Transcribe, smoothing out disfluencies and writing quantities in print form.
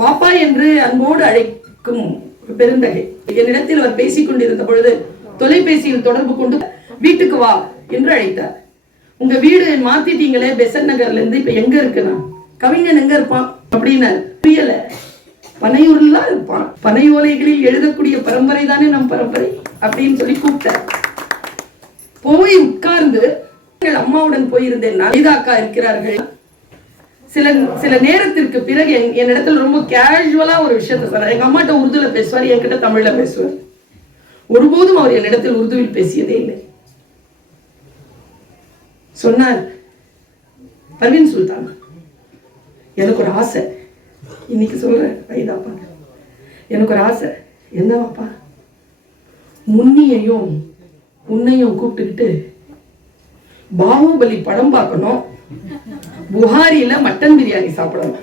வாப்பா என்று அன்போடு அழைக்கும் பெருந்தகை. என்னிடத்தில் அவர் பேசிக் கொண்டிருந்த பொழுது தொலைபேசியில் தொடர்பு கொண்டு வீட்டுக்கு வா என்று அழைத்தார். உங்க வீடு மாத்திட்டீங்களே பெசன் நகர்ல இருந்து, இப்ப எங்க இருக்குன்னா கவிஞன் எங்க இருப்பான் அப்படின்னு புரியல. பனையூர்ல இருப்பான், பனையோலைகளில் எழுதக்கூடிய பரம்பரை தானே நம் பரம்பரை அப்படின்னு சொல்லி கூப்பிட்டார். போய் உட்கார்ந்து அம்மாவுடன் போயிருந்தேன். அக்கா இருக்கிறார்கள். சில நேரத்திற்கு பிறகு என்னிடத்துல ரொம்ப கேஷுவலா ஒரு விஷயத்த சொன்னார். எங்க அம்மாட்ட உருதுல பேசுவார், என்கிட்ட தமிழ்ல பேசுவார். ஒருபோதும் அவர் என்னிடத்தில் உருதுவில் பேசியதே இல்லை. சொன்னார், பர்வீன் சுல்தான், எனக்கு ஒரு ஆசை. இன்னைக்கு சொல்றேன் வைதாப்பா, எனக்கு ஒரு ஆசை. என்னவாப்பா? முன்னியையும் உன்னையும் கூப்பிட்டுக்கிட்டு பாகுபலி படம் பார்க்கணும், புகாரில மட்டன் பிரியாணி சாப்பிடணும்.